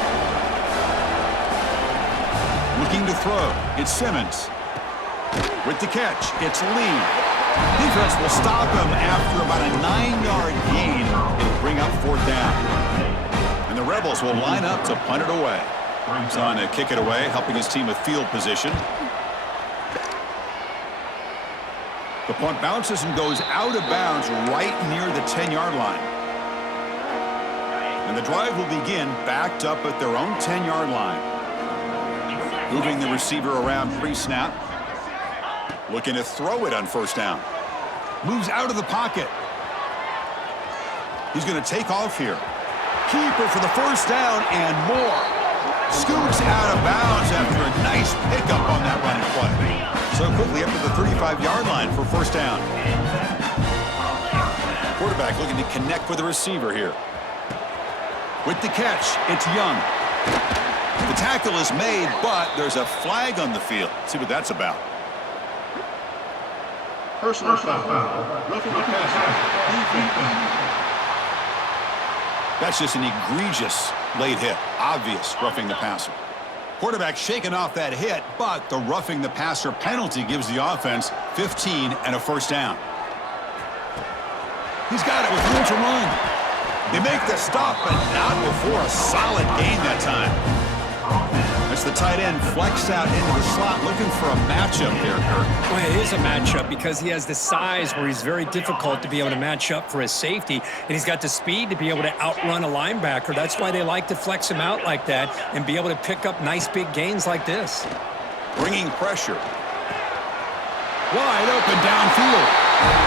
Looking to throw. It's Simmons. With the catch, it's Lee. Defense will stop him after about a 9-yard gain. It'll bring up 4th down. And the Rebels will line up to punt it away. He's on to kick it away, helping his team with field position. The punt bounces and goes out of bounds right near the 10-yard line. And the drive will begin backed up at their own 10-yard line. Moving the receiver around pre-snap. Looking to throw it on 1st down. Moves out of the pocket. He's going to take off here. Keeper for the 1st down and more. Scoots out of bounds after a nice pickup on that running play. So quickly up to the 35-yard line for 1st down. Quarterback looking to connect with the receiver here. With the catch, it's Young. The tackle is made, but there's a flag on the field. Let's see what that's about. Personal foul. Roughing the passer. That's just an egregious late hit. Obvious roughing the passer. Quarterback shaking off that hit, but the roughing the passer penalty gives the offense 15 and a 1st down. He's got it with room to run. They make the stop, but not before a solid gain that time. That's the tight end flexed out into the slot, looking for a matchup there, Kurt. Well, it is a matchup because he has the size where he's very difficult to be able to match up for his safety, and he's got the speed to be able to outrun a linebacker. That's why they like to flex him out like that and be able to pick up nice big gains like this. Bringing pressure. Wide open downfield.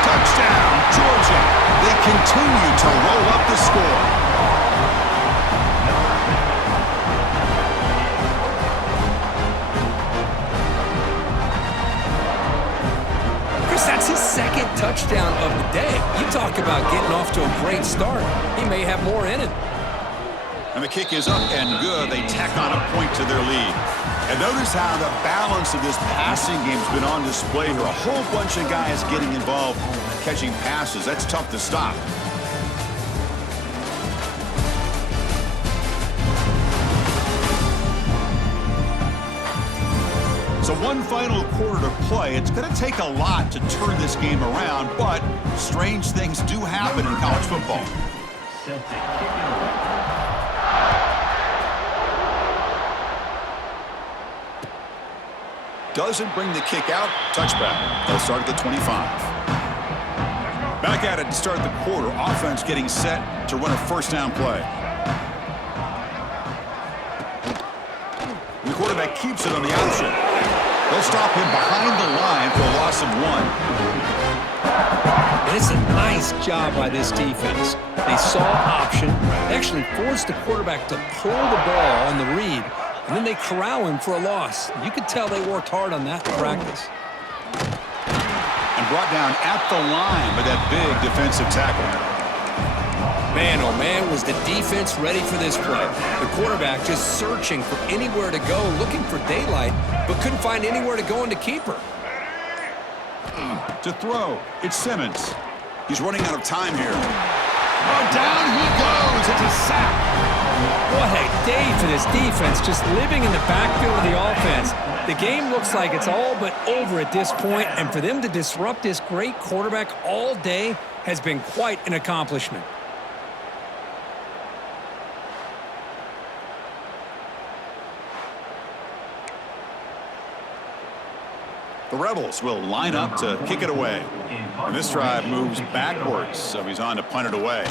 Touchdown, Georgia. They continue to roll up the score. That's his 2nd touchdown of the day. You talk about getting off to a great start. He may have more in it. And the kick is up and good. They tack on a point to their lead. And notice how the balance of this passing game has been on display here. A whole bunch of guys getting involved, catching passes. That's tough to stop. So one final quarter to play. It's going to take a lot to turn this game around, but strange things do happen in college football. Set to kick it away. Doesn't bring the kick out. Touchback. They'll start at the 25. Back at it to start the quarter. Offense getting set to run a 1st down play. The quarterback keeps it on the option. They'll stop him behind the line for a loss of 1. And it's a nice job by this defense. They saw option. They actually forced the quarterback to pull the ball on the read, and then they corral him for a loss. You could tell they worked hard on that in practice. And brought down at the line by that big defensive tackle. Man, oh man, was the defense ready for this play. The quarterback just searching for anywhere to go, looking for daylight, but couldn't find anywhere to go into keeper. To throw, it's Simmons. He's running out of time here. Oh, down he goes. It's a sack. What a day for this defense, just living in the backfield of the offense. The game looks like it's all but over at this point, and for them to disrupt this great quarterback all day has been quite an accomplishment. The Rebels will line up to kick it away. And this drive moves backwards, so he's on to punt it away.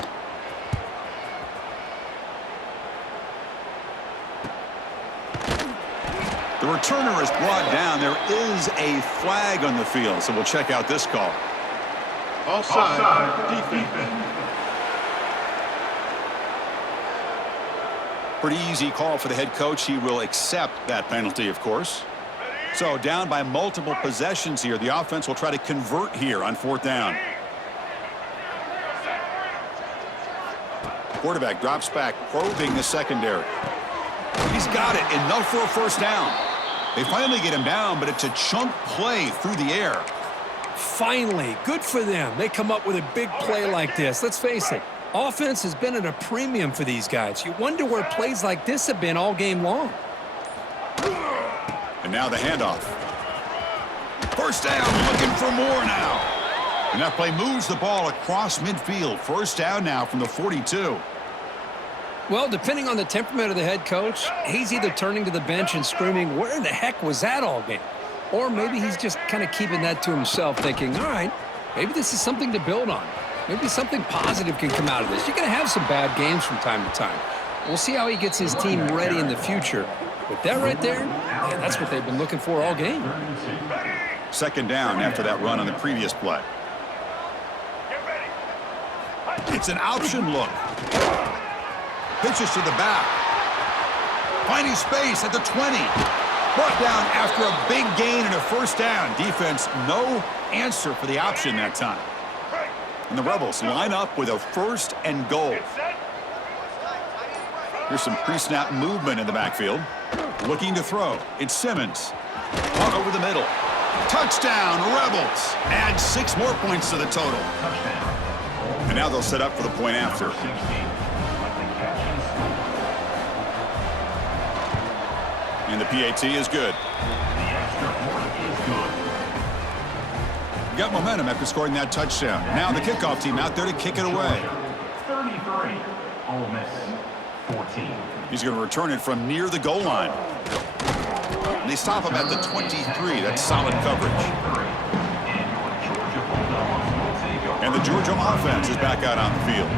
The returner is brought down. There is a flag on the field, so we'll check out this call. Offside. Defense. Pretty easy call for the head coach. He will accept that penalty, of course. So down by multiple possessions here. The offense will try to convert here on 4th down. Quarterback drops back, probing the secondary. He's got it. Enough for a 1st down. They finally get him down, but it's a chunk play through the air. Finally, good for them. They come up with a big play like this. Let's face it, offense has been at a premium for these guys. You wonder where plays like this have been all game long. And now the handoff. 1st down, looking for more now. And that play moves the ball across midfield. First down now from the 42. Well, depending on the temperament of the head coach, he's either turning to the bench and screaming, where the heck was that all game? Or maybe he's just kind of keeping that to himself, thinking, all right, maybe this is something to build on. Maybe something positive can come out of this. You're going to have some bad games from time to time. We'll see how he gets his team ready in the future. But that right there, man, that's what they've been looking for all game. Second down after that run on the previous play. It's an option look. Pitches to the back. Finding space at the 20. Brought down after a big gain and a first down. Defense, no answer for the option that time. And the Rebels line up with a 1st and goal. Here's some pre-snap movement in the backfield. Looking to throw. It's Simmons. Caught over the middle. Touchdown, Rebels. Add 6 more points to the total. And now they'll set up for the point after. And the PAT is good. Got momentum after scoring that touchdown. Now the kickoff team out there to kick it away. 33, Ole Miss 14. He's going to return it from near the goal line. And they stop him at the 23. That's solid coverage. And the Georgia offense is back out on the field.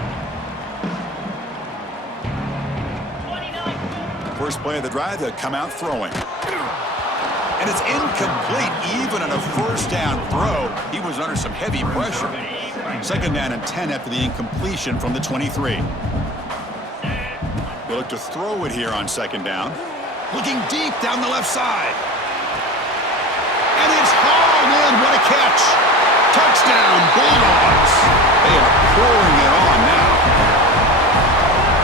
First play of the drive, they'll come out throwing. And it's incomplete, even on a first down throw. He was under some heavy pressure. Second down and 10 after the incompletion from the 23. They look to throw it here on second down. Looking deep down the left side. And it's hauled in. What a catch. Touchdown, Bulldogs. They are pouring it on now.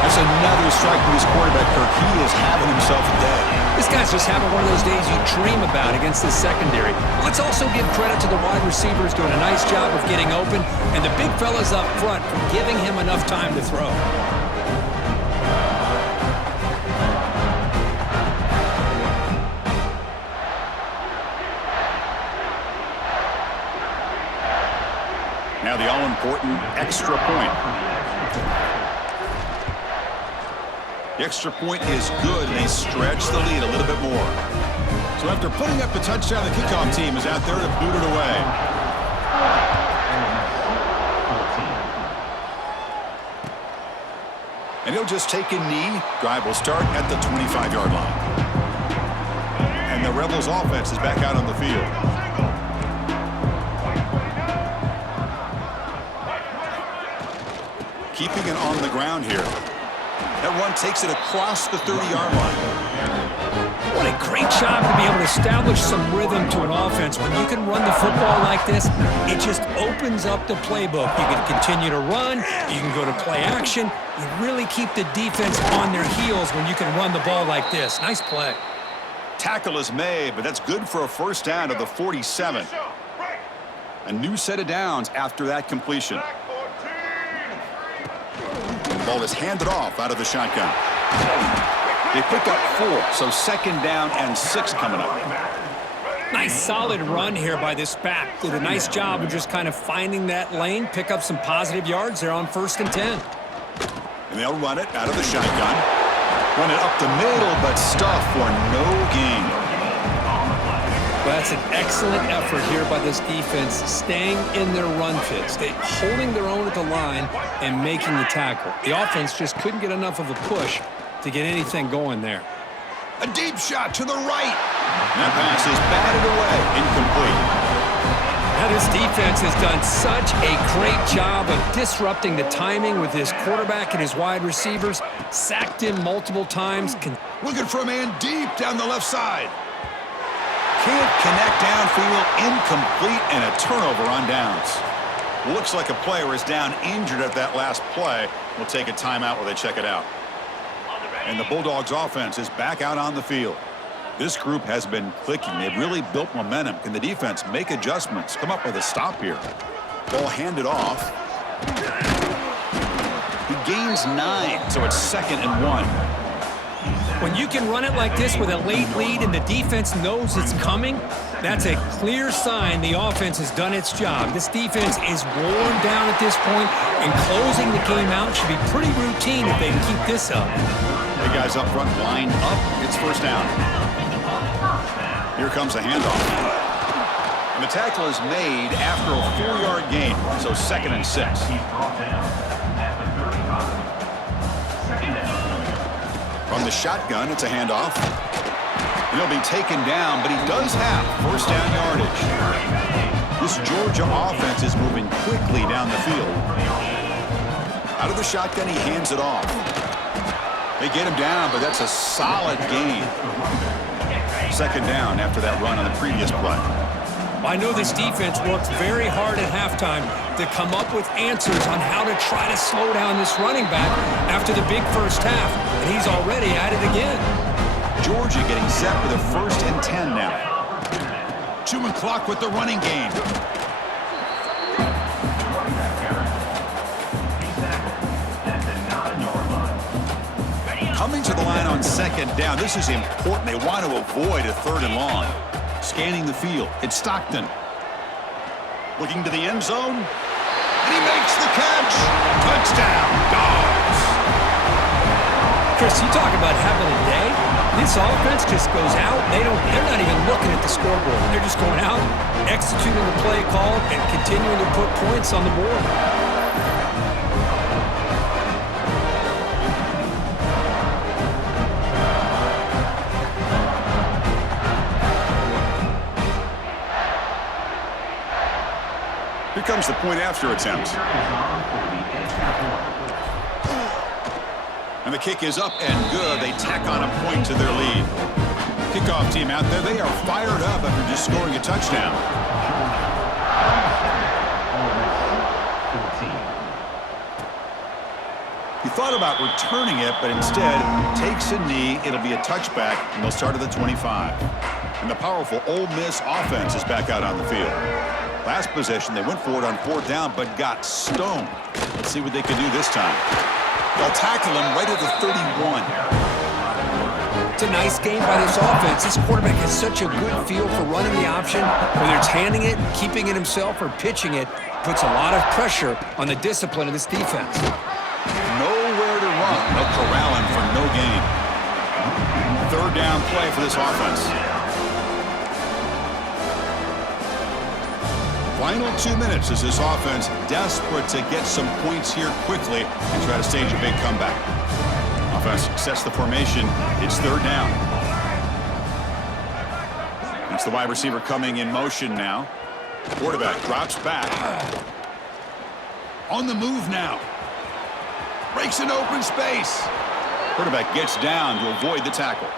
That's another strike from his quarterback, Kirk. He is having himself a day. This guy's just having one of those days you dream about against the secondary. Let's also give credit to the wide receivers doing a nice job of getting open, and the big fellas up front for giving him enough time to throw. Now the all-important extra point. The extra point is good, and they stretch the lead a little bit more. So after putting up the touchdown, the kickoff team is out there to boot it away. And he'll just take a knee. Drive will start at the 25-yard line. And the Rebels offense is back out on the field. Keeping it on the ground here. That one takes it across the 30-yard line. What a great job to be able to establish some rhythm to an offense. When you can run the football like this, it just opens up the playbook. You can continue to run. You can go to play action. You really keep the defense on their heels when you can run the ball like this. Nice play. Tackle is made, but that's good for a first down to the 47. A new set of downs after that completion. The ball is handed off out of the shotgun. They pick up 4, so second down and 6 coming up. Nice solid run here by this back. Did a nice job of just kind of finding that lane, pick up some positive yards there on 1st and 10. And they'll run it out of the shotgun. Run it up the middle, but stuff for no gain. Well, that's an excellent effort here by this defense, staying in their run fit, holding their own at the line and making the tackle. The offense just couldn't get enough of a push to get anything going there. A deep shot to the right. That pass is batted away, incomplete. Now this defense has done such a great job of disrupting the timing with his quarterback and his wide receivers. Sacked him multiple times. Looking for a man deep down the left side. Can't connect downfield, incomplete, and a turnover on downs. Looks like a player is down injured at that last play. We'll take a timeout while they check it out. And the Bulldogs offense is back out on the field. This group has been clicking. They've really built momentum. Can the defense make adjustments? Come up with a stop here. Ball handed off. He gains 9, so it's 2nd and 1. When you can run it like this with a late lead and the defense knows it's coming, that's a clear sign the offense has done its job. This defense is worn down at this point, and closing the game out should be pretty routine if they can keep this up. The guys up front line up. It's first down. Here comes the handoff. And the tackle is made after a 4-yard gain, so 2nd and 6. From the shotgun, it's a handoff. And he'll be taken down, but he does have first down yardage. This Georgia offense is moving quickly down the field. Out of the shotgun, he hands it off. They get him down, but that's a solid gain. 2nd down after that run on the previous play. I know this defense worked very hard at halftime to come up with answers on how to try to slow down this running back after the big first half, and he's already at it again. Georgia getting set for the 1st and 10 now. 2 clock with the running game. Coming to the line on 2nd down. This is important. They want to avoid a 3rd and long. Scanning the field. It's Stockton. Looking to the end zone. And he makes the catch. Touchdown, Dogs. Chris, you talk about having a day. This offense just goes out. They're not even looking at the scoreboard. They're just going out, executing the play call, and continuing to put points on the board. Here comes the point after attempt. And the kick is up and good. They tack on a point to their lead. Kickoff team out there. They are fired up after just scoring a touchdown. He thought about returning it, but instead takes a knee. It'll be a touchback, and they'll start at the 25. And the powerful Ole Miss offense is back out on the field. Last possession, they went for it on 4th down, but got stoned. Let's see what they can do this time. They'll tackle him right at the 31. It's a nice game by this offense. This quarterback has such a good feel for running the option, whether it's handing it, keeping it himself, or pitching it. Puts a lot of pressure on the discipline of this defense. Nowhere to run. They'll corral him for no gain. 3rd down play for this offense. Final 2 minutes as this offense desperate to get some points here quickly and try to stage a big comeback. Offense sets the formation. It's 3rd down. It's the wide receiver coming in motion now. Quarterback drops back. On the move now. Breaks an open space. Quarterback gets down to avoid the tackle.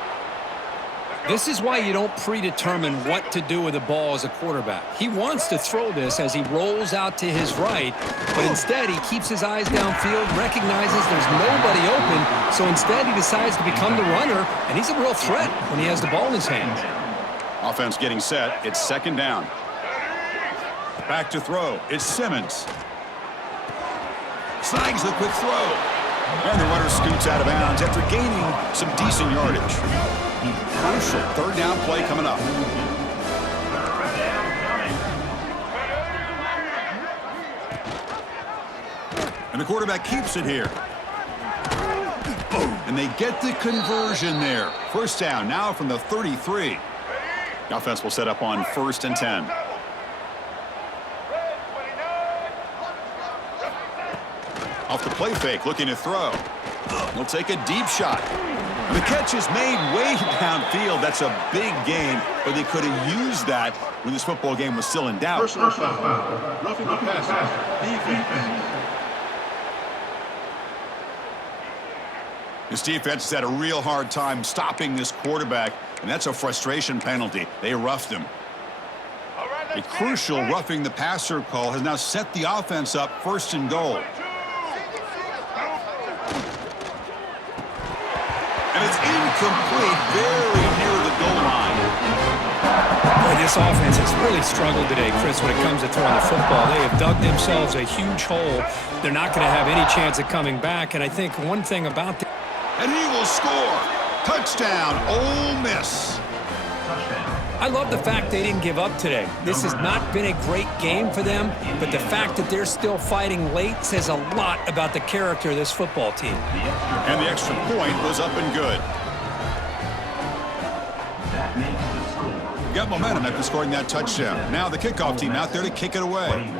This is why you don't predetermine what to do with the ball as a quarterback. He wants to throw this as he rolls out to his right, but instead he keeps his eyes downfield, recognizes there's nobody open, so instead he decides to become the runner, and he's a real threat when he has the ball in his hands. Offense getting set. It's 2nd down. Back to throw. It's Simmons. Snags the quick throw. And the runner scoots out of bounds after gaining some decent yardage. Crucial 3rd down play coming up. And the quarterback keeps it here. And they get the conversion there. First down now from the 33. The offense will set up on 1st and 10. Off the play fake, looking to throw. He'll take a deep shot. And the catch is made way downfield. That's a big gain, but they could have used that when this football game was still in doubt. Personal foul. Roughing the passer. Defense. This defense has had a real hard time stopping this quarterback, and that's a frustration penalty. They roughed him. A crucial roughing the passer call has now set the offense up 1st and goal. And it's incomplete, very near the goal line. Boy, this offense has really struggled today, Chris, when it comes to throwing the football. They have dug themselves a huge hole. They're not going to have any chance of coming back, and I think one thing about the... And he will score. Touchdown, Ole Miss. Touchdown. I love the fact they didn't give up today. This has not been a great game for them, but the fact that they're still fighting late says a lot about the character of this football team. And the extra point was up and good. That makes the score. Got momentum after scoring that touchdown. Now the kickoff team out there to kick it away.